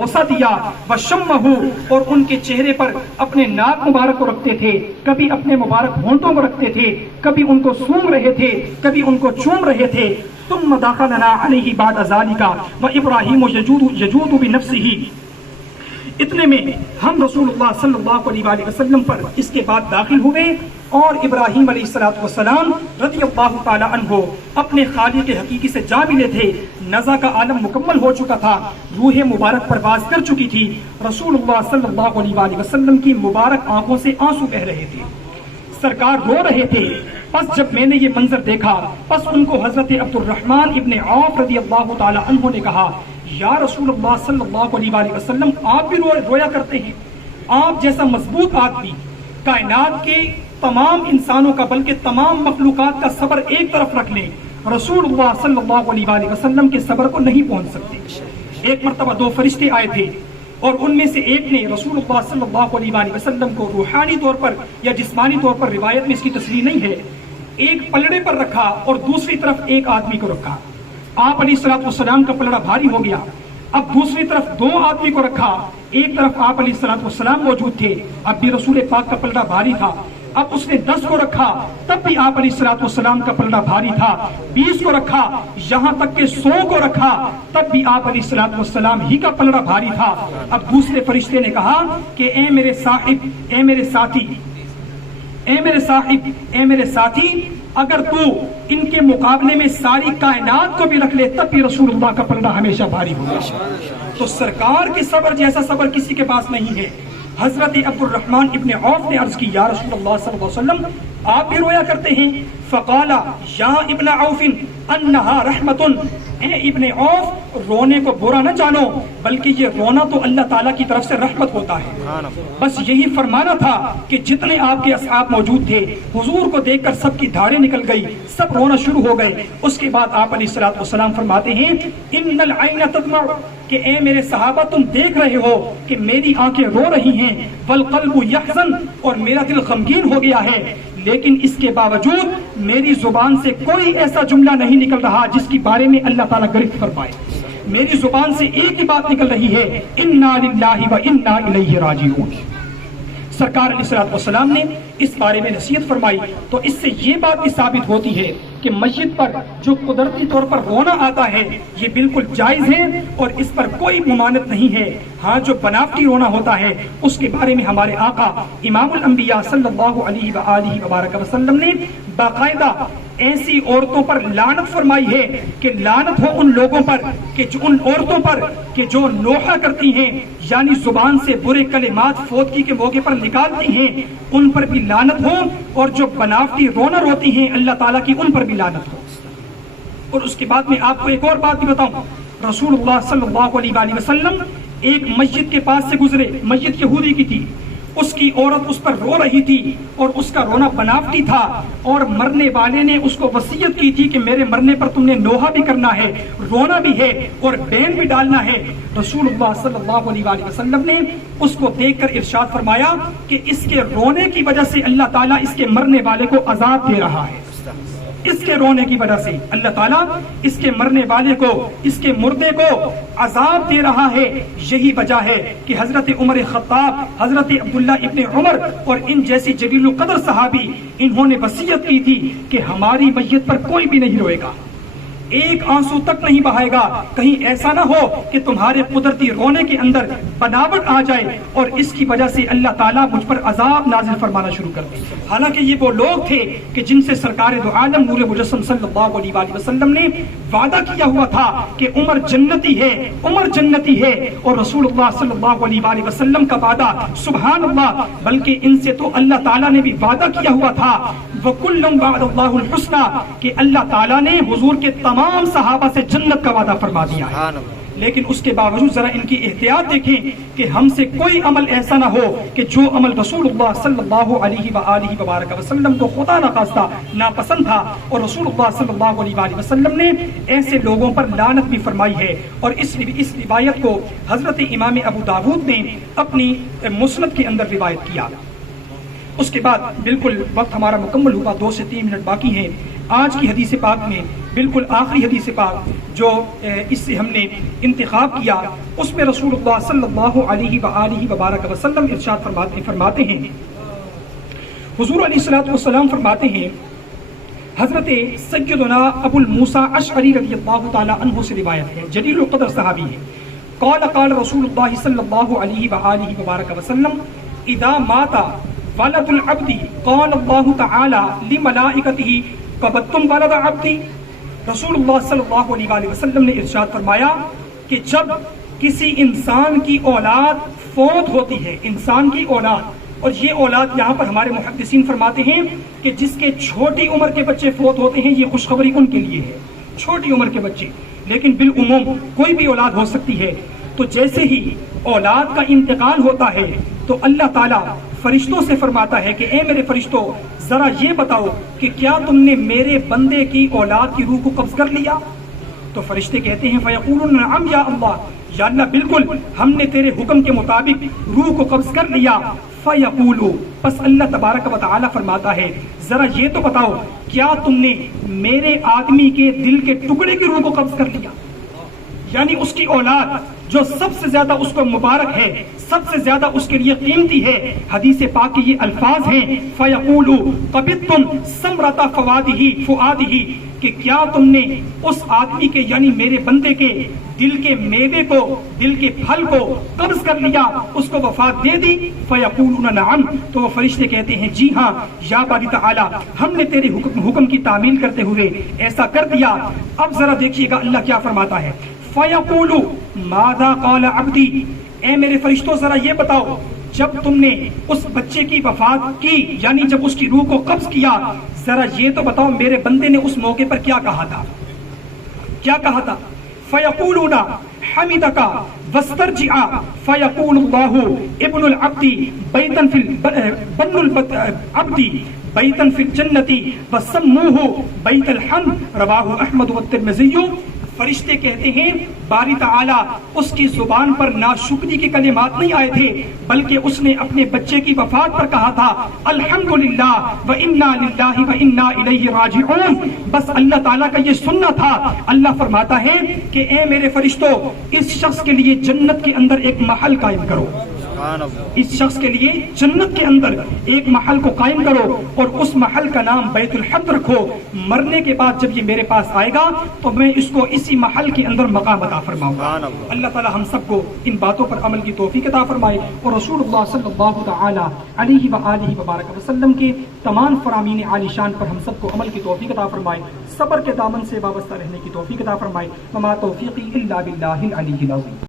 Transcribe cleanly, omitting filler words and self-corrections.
بوسہ دیا، وشمہ، اور ان کے چہرے پر اپنے ناک مبارک کو رکھتے تھے، کبھی اپنے مبارک ہونٹوں کو رکھتے تھے، کبھی ان کو سونگ رہے تھے، کبھی ان کو چوم رہے تھے. ثم دخلنا علیہ بعد ذلك وابراہیم یجود بنفسہ. اتنے میں ہم رسول اللہ صلی اللہ علیہ وآلہ وسلم پر اس کے بعد داخل ہوئے، اور ابراہیم علیہ السلام رضی اللہ تعالی عنہ اپنے خالق حقیقی سے جا ملے تھے. نزع کا عالم مکمل ہو چکا تھا، روح مبارک پرواز کر چکی تھی. رسول اللہ صلی اللہ علیہ وآلہ وسلم کی مبارک آنکھوں سے آنسو بہ رہے تھے، سرکار رو رہے تھے. پس جب میں نے یہ منظر دیکھا، پس ان کو حضرت عبد الرحمن ابن عوف رضی اللہ تعالی عنہ نے کہا، یا رسول اللہ صلی اللہ علیہ وآلہ وسلم، آپ بھی رویا کرتے ہیں؟ آپ جیسا مضبوط آدمی کائنات کے تمام انسانوں کا بلکہ تمام مخلوقات کا صبر ایک طرف رکھ لیں، رسول اللہ صلی اللہ علیہ وآلہ وسلم کے صبر کو نہیں پہنچ سکتے. ایک مرتبہ 2 فرشتے آئے تھے، اور ان میں سے ایک نے رسول اللہ صلی اللہ علیہ وآلہ وسلم کو روحانی طور پر یا جسمانی طور پر، روایت میں اس کی تصریح نہیں ہے، ایک پلڑے پر رکھا اور دوسری طرف ایک آدمی کو رکھا. آپ علیہ السلام کا پلڑا بھاری ہو گیا. اب دوسری طرف 2 آدمی کو رکھا، ایک طرف آپ علیہ السلام موجود تھے، اب بھی رسول پاک کا پلڑا بھاری تھا. اب اس نے 10 کو رکھا، تب بھی آپ علیہ السلام کا پلڑا بھاری تھا. 20 کو رکھا، یہاں تک کہ 100 کو رکھا، تب بھی آپ علیہ السلام ہی کا پلڑا بھاری تھا. اب دوسرے فرشتے نے کہا کہ اے میرے صاحب، اے میرے ساتھی، اے میرے صاحب، اے میرے ساتھی، اگر تو ان کے مقابلے میں ساری کائنات کو بھی رکھ لے تب بھی رسول اللہ کا پلڑا ہمیشہ بھاری ہوگا. تو سرکار کے صبر جیسا صبر کسی کے پاس نہیں ہے. حضرت عبد الرحمن ابن عوف نے عرض کی، یا رسول اللہ صلی اللہ علیہ وسلم، آپ بھی رویا کرتے ہیں؟ فقال یا ابن عوف انہا رحمت. اے ابن عوف، رونے کو برا نہ جانو، بلکہ یہ رونا تو اللہ تعالیٰ کی طرف سے رحمت ہوتا ہے. بس یہی فرمانا تھا کہ جتنے آپ کے اصحاب موجود تھے، حضور کو دیکھ کر سب کی دھاڑیں نکل گئی، سب رونا شروع ہو گئے. اس کے بعد آپ علیہ السلام فرماتے ہیں، ان العین تدمع، کہ اے میرے صحابہ، تم دیکھ رہے ہو کہ میری آنکھیں رو رہی ہیں، والقلب یحزن، اور میرا دل غمگین ہو گیا ہے، لیکن اس کے باوجود میری زبان سے کوئی ایسا جملہ نہیں نکل رہا جس کے بارے میں اللہ تعالیٰ گرفت فرمائے. میری زبان سے ایک ہی بات نکل رہی ہے، انا للہ و انا الیہ راجعون. سرکار علیہ السلام نے اس بارے میں نصیحت فرمائی. تو اس سے یہ بات بھی ثابت ہوتی ہے کہ میت پر جو قدرتی طور پر رونا آتا ہے یہ بالکل جائز ہے اور اس پر کوئی ممانعت نہیں ہے. ہاں، جو بناوٹی رونا ہوتا ہے اس کے بارے میں ہمارے آقا امام الانبیاء صلی اللہ علیہ وآلہ وبارک وسلم نے باقاعدہ ایسی عورتوں پر لعنت فرمائی ہے کہ لعنت ہو ان لوگوں پر، کہ جو ان عورتوں پر کہ جو نوحہ کرتی ہیں، یعنی زبان سے برے کلمات فوتگی کے موقع پر نکالتی ہیں، ان پر بھی لعنت ہو، اور جو بناوٹی رونا روتی ہیں اللہ تعالیٰ کی، ان پر بھی لعنت ہو. اور اس کے بعد میں آپ کو ایک اور بات بھی بتاؤں. رسول اللہ صلی اللہ علیہ وآلہ وسلم ایک مسجد کے پاس سے گزرے، مسجد یہودی کی تھی، اس کی عورت اس پر رو رہی تھی اور اس کا رونا بناوٹی تھا، اور مرنے والے نے اس کو وصیت کی تھی کہ میرے مرنے پر تم نے نوحہ بھی کرنا ہے، رونا بھی ہے اور بین بھی ڈالنا ہے. رسول اللہ صلی اللہ علیہ وآلہ وسلم نے اس کو دیکھ کر ارشاد فرمایا کہ اس کے رونے کی وجہ سے اللہ تعالیٰ اس کے مرنے والے کو عذاب دے رہا ہے. اس کے رونے کی وجہ سے اللہ تعالیٰ اس کے مرنے والے کو، اس کے مردے کو عذاب دے رہا ہے. یہی وجہ ہے کہ حضرت عمر خطاب، حضرت عبداللہ ابن عمر اور ان جیسی جلیل القدر صحابی، انہوں نے وصیت کی تھی کہ ہماری میت پر کوئی بھی نہیں روئے گا، ایک آنسو تک نہیں بہائے گا، کہیں ایسا نہ ہو کہ تمہارے قدرتی رونے کے اندر بناوٹ آ جائے اور اس کی وجہ سے اللہ تعالیٰ مجھ پر عذاب نازل فرمانا شروع کر دے. حالانکہ یہ وہ لوگ تھے کہ جن سے سرکار دو عالم نور مجسم صلی اللہ علیہ وآلہ وسلم نے وعدہ کیا ہوا تھا کہ عمر جنتی ہے، عمر جنتی ہے، اور رسول اللہ صلی اللہ علیہ وآلہ وسلم کا وعدہ سبحان اللہ، بلکہ ان سے تو اللہ تعالیٰ نے بھی وعدہ کیا ہوا تھا وَكُلٌّ وَعَدَ اللَّهُ الْحُسْنَى، کہ اللہ تعالیٰ نے حضور کے تمام صحابہ سے جنت کا وعدہ فرما دیا ہے. لیکن اس کے باوجود ذرا ان کی احتیاط دیکھیں کہ ہم سے کوئی عمل ایسا نہ ہو کہ جو عمل رسول اللہ صلی اللہ علیہ وآلہ وبارک وسلم کو خدا نخواستہ ناپسند تھا، اور رسول اللہ صلی اللہ علیہ وآلہ وسلم نے ایسے لوگوں پر لعنت بھی فرمائی ہے. اور اس روایت کو حضرت امام ابو داود نے اپنی مسند کے اندر روایت کیا. اس کے بعد بالکل وقت ہمارا مکمل ہوا، 2 سے 3 منٹ باقی ہیں. آج کی حدیث پاک میں بالکل آخری حدیث پاک جو اس سے ہم نے انتخاب کیا، اس میں رسول اللہ صلی اللہ علیہ وآلہ وبارک وسلم ارشاد فرماتے ہیں، حضور علیہ الصلوۃ والسلام فرماتے ہیں، حضرت سیدنا ابو الموسیٰ اشعری رضی اللہ تعالی عنہ سے روایت ہے، جلیل القدر صحابی ہے، قال قال رسول اللہ صلی اللہ علیہ وآلہ وبارک وسلم اذا مات ولد العبد قال اللہ تعالی لملائکتہ قبضتم ولد عبدی۔ رسول اللہ صلی اللہ علیہ وآلہ وسلم نے ارشاد فرمایا کہ جب کسی انسان کی اولاد فوت ہوتی ہے، انسان کی اولاد، اور یہ اولاد یہاں پر ہمارے محدثین فرماتے ہیں کہ جس کے چھوٹی عمر کے بچے فوت ہوتے ہیں، یہ خوشخبری ان کے لیے ہے، چھوٹی عمر کے بچے، لیکن بالعموم کوئی بھی اولاد ہو سکتی ہے۔ تو جیسے ہی اولاد کا انتقال ہوتا ہے تو اللہ تعالیٰ فرشتوں سے فرماتا ہے کہ اے میرے فرشتوں، ذرا یہ بتاؤ کہ کیا تم نے میرے بندے کی اولاد کی روح کو قبض کر لیا؟ تو فرشتے کہتے ہیں فیقولون نعم یا اللہ، یا اللہ بالکل ہم نے تیرے حکم کے مطابق روح کو قبض کر لیا۔ فیقولو، پس اللہ تبارک و تعالی فرماتا ہے ذرا یہ تو بتاؤ کیا تم نے میرے آدمی کے دل کے ٹکڑے کی روح کو قبض کر لیا؟ یعنی اس کی اولاد جو سب سے زیادہ اس کو مبارک ہے، سب سے زیادہ اس کے لیے قیمتی ہے، حدیث پاک کے یہ الفاظ ہیں فَيَقُولُ قَبِضْتُمْ ثَمْرَةَ فَوَادِهِ، کہ کیا تم نے اس آدمی کے یعنی میرے بندے کے دل کے میوے کو، دل کے پھل کو قبض کر لیا، اس کو وفات دے دی؟ فَيَقُولُونَ نَعَمْ، تو وہ فرشتے کہتے ہیں جی ہاں یا باری تعالی، ہم نے تیرے حکم کی تعمیل کرتے ہوئے ایسا کر دیا۔ اب ذرا دیکھیے گا اللہ کیا فرماتا ہے، فَيَقُولُ مَاذَا قَالَ عَبْدِي، اے میرے فرشتوں ذرا یہ بتاؤ جب تم نے اس بچے کی وفات کی، یعنی جب اس کی روح کو قبض کیا، ذرا یہ تو بتاؤ میرے بندے نے اس موقع پر کیا کہا تھا، کیا کہا تھا؟ فَيَقُولُونَ حَمِدَكَ وَاسْتَرْجِعَ فَيَقُولُ اللَّهُ ابْنُ الْعَبْدِ بَيْتًا فِي بَنُّ الْعَبْدِ بَيْتًا فِي الْجَنَّةِ وَسَمُّوهُ بَيْتَ الْحَمْدِ رواہ احمد والترمذی۔ فرشتے کہتے ہیں باری تعالیٰ اس کی زبان پر ناشکری کے کلمات نہیں آئے تھے، بلکہ اس نے اپنے بچے کی وفات پر کہا تھا الحمدللہ وَإِنَّا لِلَّهِ وَإِنَّا إِلَيْهِ راجعون، بس اللہ تعالیٰ کا یہ سننا تھا۔ اللہ فرماتا ہے کہ اے میرے فرشتوں، اس شخص کے لیے جنت کے اندر ایک محل قائم کرو، اس شخص کے لیے جنت کے اندر ایک محل کو قائم کرو اور اس محل کا نام بیت الحمد رکھو۔ مرنے کے بعد جب یہ میرے پاس آئے گا تو میں اس کو اسی محل کے اندر مقام عطا فرماؤں گا۔ اللہ تعالی ہم سب کو ان باتوں پر عمل کی توفیق عطا فرمائے اور رسول اللہ صلی اللہ تعالی علیہ وآلہ وبارک وسلم کے تمام فرامین عالی شان پر ہم سب کو عمل کی توفیق عطا فرمائے، صبر کے دامن سے وابستہ رہنے کی توفیق عطا فرمائے۔ وما توفیقی الا باللہ العلی العظیم۔